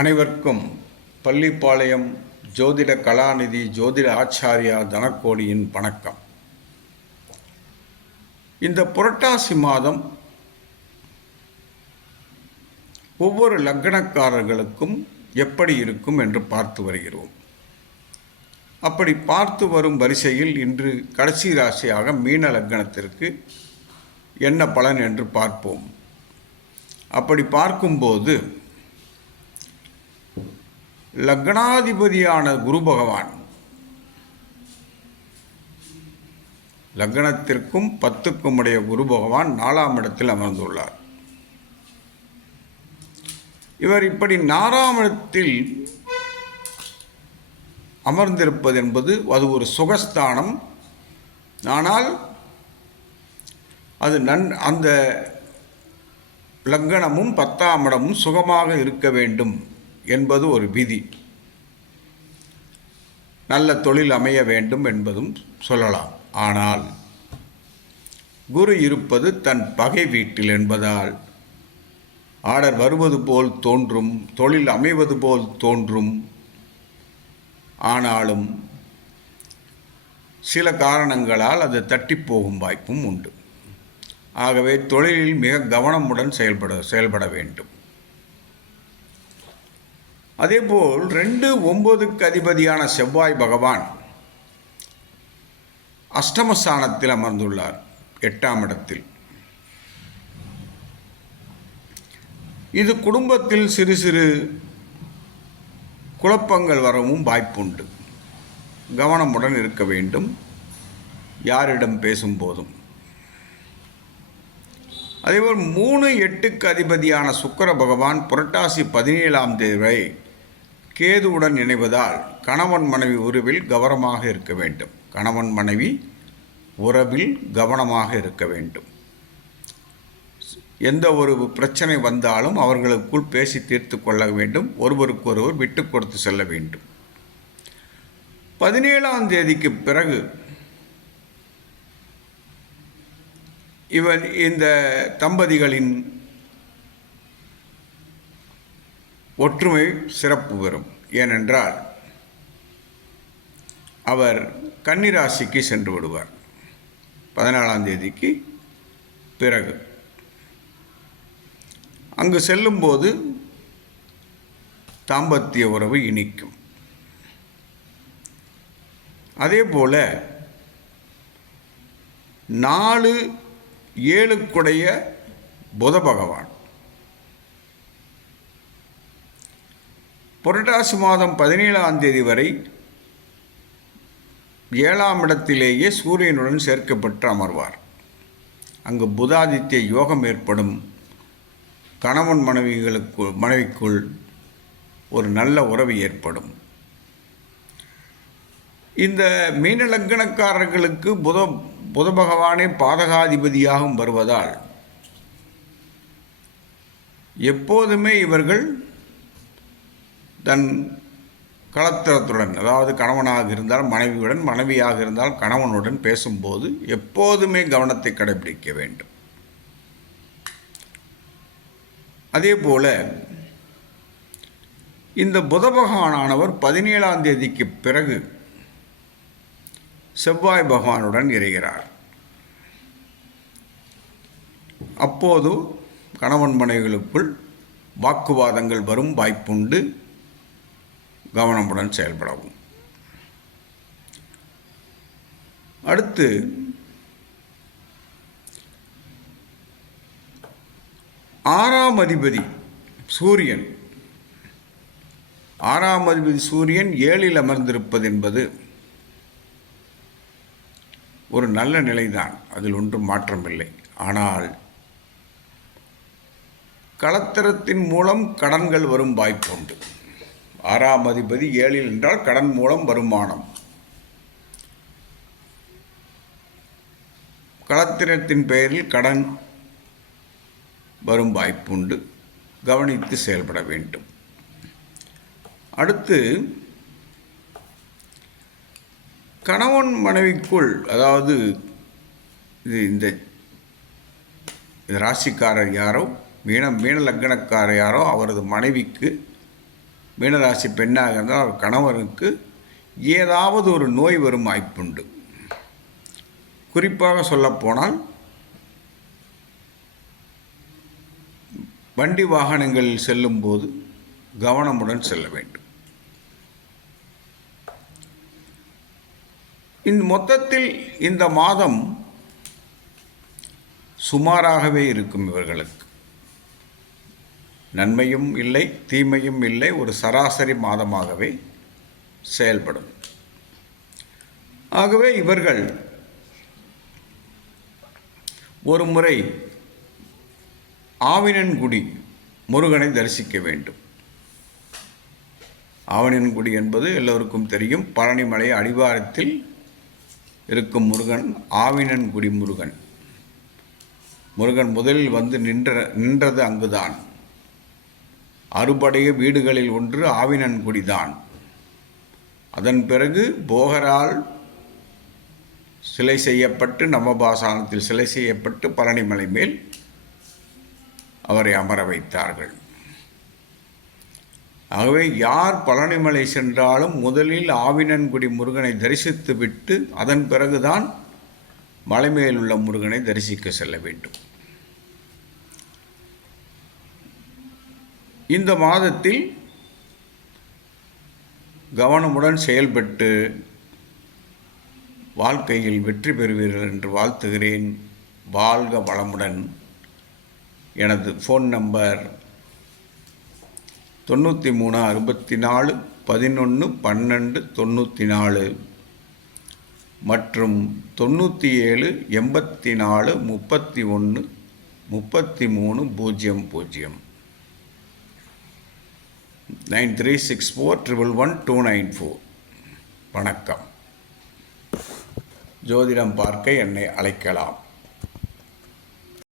அனைவருக்கும் பள்ளிப்பாளையம் ஜோதிட கலாநிதி ஜோதிட ஆச்சாரியா தனக்கோடியின் வணக்கம். இந்த புரட்டாசி மாதம் ஒவ்வொரு லக்னக்காரர்களுக்கும் எப்படி இருக்கும் என்று பார்த்து வருகிறோம். அப்படி பார்த்து வரும் வரிசையில் இன்று கடைசி ராசியாக மீன லக்னத்திற்கு என்ன பலன் என்று பார்ப்போம். அப்படி பார்க்கும்போது லக்னாதிபதியான குரு பகவான். லக்னத்திற்கும் பத்துக்கும் உடைய குரு பகவான் நாலாம் இடத்தில் அமர்ந்துள்ளார். இவர் இப்படி நாலாம் இடத்தில் அமர்ந்திருப்பது என்பது அது ஒரு சுகஸ்தானம். ஆனால் அது நன் அந்த லக்கணமும் பத்தாம் இடமும் சுகமாக இருக்க வேண்டும். என்பது ஒரு விதி. நல்ல தொழில் அமைய வேண்டும் என்பதும் சொல்லலாம். ஆனால் குரு இருப்பது தன் பகை வீட்டில் என்பதால் ஆர்டர் வருவது போல் தோன்றும் தொழில் அமைவது போல் தோன்றும். ஆனாலும் சில காரணங்களால் அது தட்டி போகும் வாய்ப்பும் உண்டு. ஆகவே தொழிலில் மிக கவனமுடன் செயல்பட செயல்பட வேண்டும். அதேபோல் ரெண்டு ஒம்பதுக்கு அதிபதியான செவ்வாய் பகவான் அஷ்டமஸ்தானத்தில் அமர்ந்துள்ளார் எட்டாம் இடத்தில். இது குடும்பத்தில் சிறு சிறு குழப்பங்கள் வரவும் வாய்ப்புண்டு. கவனமுடன் இருக்க வேண்டும். யாரிடம் பேசும்போதும் அதேபோல் மூணு எட்டுக்கு அதிபதியான சுக்கர பகவான் புரட்டாசி பதினேழாம் தேதி வரை கேதுவுடன் இணைவதால் கணவன் மனைவி உறவில் கவனமாக இருக்க வேண்டும். கணவன் மனைவி உறவில் கவனமாக இருக்க வேண்டும். எந்த ஒரு பிரச்சனை வந்தாலும் அவர்களுக்குள் பேசி தீர்த்து கொள்ள வேண்டும். ஒருவருக்கொருவர் விட்டு கொடுத்து செல்ல வேண்டும். பதினேழாம் தேதிக்கு பிறகு இவன் இந்த தம்பதிகளின் ஒற்றுமை சிறப்பு பெறும். ஏனென்றால் அவர் கன்னிராசிக்கு சென்று விடுவார். பதினாலாம் தேதிக்கு பிறகு. அங்கு செல்லும்போது தாம்பத்திய உறவு இனிக்கும். அதே போல் நாலு ஏழுக்குடைய புத பகவான் புரட்டாசி மாதம் பதினேழாம் தேதி வரை ஏழாம் இடத்திலேயே சூரியனுடன் சேர்க்கப்பட்டு அமர்வார். அங்கு புதாதித்ய யோகம் ஏற்படும். கணவன் மனைவிகளுக்கு மனைவிக்குள் ஒரு நல்ல உறவு ஏற்படும். இந்த மீன லக்கணக்காரர்களுக்கு புத புத பகவானே பாதகாதிபதியாகவும் வருவதால் எப்போதுமே இவர்கள் தன் கலத்திரத்துடன் அதாவது கணவனாக இருந்தால் மனைவியுடன் மனைவியாக இருந்தால் கணவனுடன் பேசும்போது எப்போதுமே கவனத்தை கடைபிடிக்க வேண்டும். அதே போல இந்த புத பகவானவர் பதினேழாம் தேதிக்கு பிறகு செவ்வாய் பகவானுடன் இறைகிறார் அப்போது கணவன் மனைவிகளுக்குள் வாக்குவாதங்கள் வரும் வாய்ப்புண்டு கவனமுடன் செயல்படவும். அடுத்து ஆறாம் அதிபதி சூரியன். ஆறாம் அதிபதி சூரியன் ஏழில் அமர்ந்திருப்பது என்பது ஒரு நல்ல நிலைதான். அதில் ஒன்றும் மாற்றமில்லை. ஆனால் கலத்திரத்தின் மூலம் கடன்கள் வரும் வாய்ப்புண்டு ஆறாம் அதிபதி ஏழில் என்றால் கடன் மூலம் வருமானம். கலத்திரத்தின் பெயரில் கடன் வரும் வாய்ப்புண்டு கவனித்து செயல்பட வேண்டும். அடுத்து கணவன் மனைவிக்குள் அதாவது இது இந்த ராசிக்காரர் யாரோ மீன மீன லக்னக்காரர் யாரோ அவரது மனைவிக்கு மீனராசி பெண்ணாக இருந்தால் அவர் கணவனுக்கு ஏதாவது ஒரு நோய் வரும் வாய்ப்புண்டு. குறிப்பாக சொல்லப்போனால் வண்டி வாகனங்களில் செல்லும்போது கவனமுடன் செல்ல வேண்டும். இந்த மொத்தத்தில் இந்த மாதம் சுமாராகவே இருக்கும் இவர்களுக்கு. நன்மையும் இல்லை தீமையும் இல்லை ஒரு சராசரி மாதமாகவே செயல்படும். ஆகவே இவர்கள் ஒரு முறை ஆவினன்குடி முருகனை தரிசிக்க வேண்டும். ஆவினன்குடி என்பது எல்லோருக்கும் தெரியும். பழனிமலை அடிவாரத்தில் இருக்கும் முருகன் ஆவினன்குடி முருகன் முருகன் முதலில் வந்து நின்ற நின்றது அங்குதான். அறுபடைய வீடுகளில் ஒன்று ஆவினன்குடிதான் அதன் பிறகு போகரால் சிலை செய்யப்பட்டு நவபாசானத்தில் சிலை செய்யப்பட்டு பழனிமலை மேல் அவரை அமர வைத்தார்கள். ஆகவே யார் பழனிமலை சென்றாலும் முதலில் ஆவினன்குடி முருகனை தரிசித்து விட்டு அதன் பிறகுதான் மலை மேலுள்ள உள்ள முருகனை தரிசிக்க செல்ல வேண்டும். இந்த மாதத்தில் கவனமுடன் செயல்பட்டு வாழ்க்கையில் வெற்றி பெறுவீர்கள் என்று வாழ்த்துகிறேன். வாழ்க வளமுடன். எனது ஃபோன் நம்பர் தொண்ணூற்றி மூணு அறுபத்தி நாலு பதினொன்று பன்னெண்டு தொண்ணூற்றி நாலு மற்றும் தொண்ணூற்றி ஏழு எண்பத்தி நாலு முப்பத்தி ஒன்று முப்பத்தி மூணு பூஜ்ஜியம் பூஜ்ஜியம் nine three six four triple one two nine four. வணக்கம். ஜோதிடம் பார்க்க என்னை அழைக்கலாம்.